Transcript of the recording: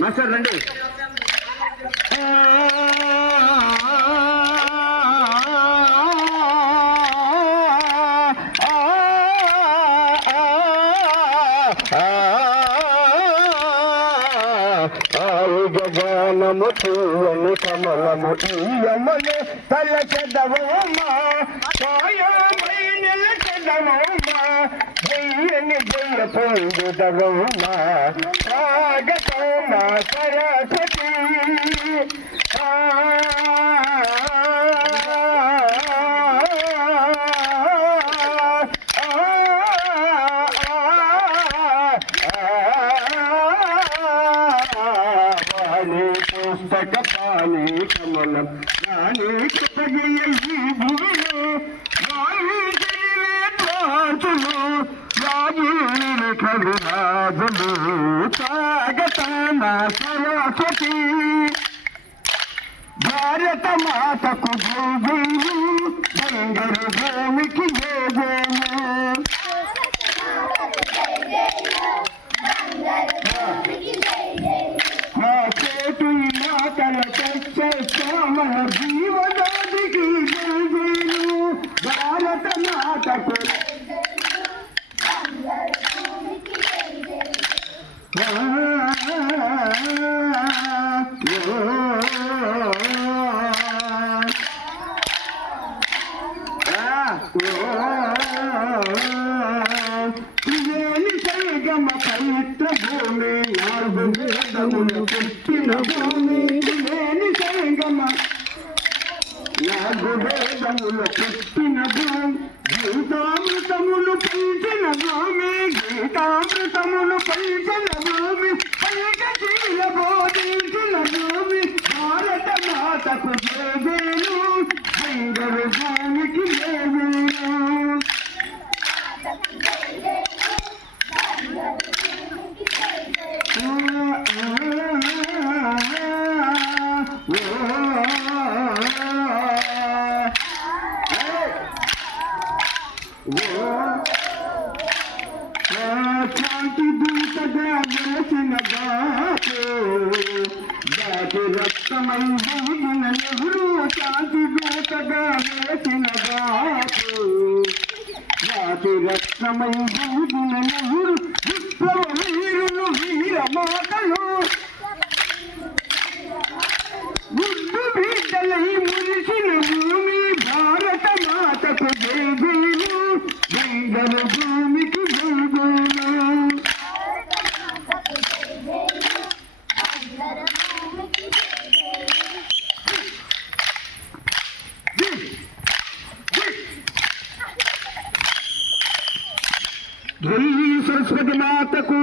Master రండి. గగనము చూవని కమలము ఈయమని తలచెదవమ్మా సాయమై నిలచెదవమ్మా జయ్యని జయ పొందుదవమ్మా స్వాగతమా సరస్వతి పుస్తక పాని కమలం నాని కృతగియ ఈ భూమిలో వాయులు రాజులు కవిరాజులు స్వాగతమ సరస్వతి భారత మాతకు జయజయు బంగారు భూమికి జయజయు మన జీవనాదికి జయజయు భారత మాతకు గమ పవిత్ర భూమి నాలుగు వేదములు పుట్టిన భూమి గమ నాలుగు వేదములు పుట్టిన భూమి గీతామృతములు పలికిన భూమి గీతామృతములు పలికిన భూమి పలికశీల బోధించిన భూమి భారత మాతకు జయజయలు బంగారు భూమికి జయజయలు శాంతి దూతగా వేసిన దాటి రక్తమై దిగిన నెహ్రూ శాంతి దూతగా వేసిన దాటి రక్తమై దిగిన నెహ్రూ విప్లవ వీరులు వీర మాటలు గుడ్డు బిడ్డలై మురిసిన భూమి భారత మాతకు జయజయలు బంగారు భూమికి జయజయలు జై సరస్వతి మాతకు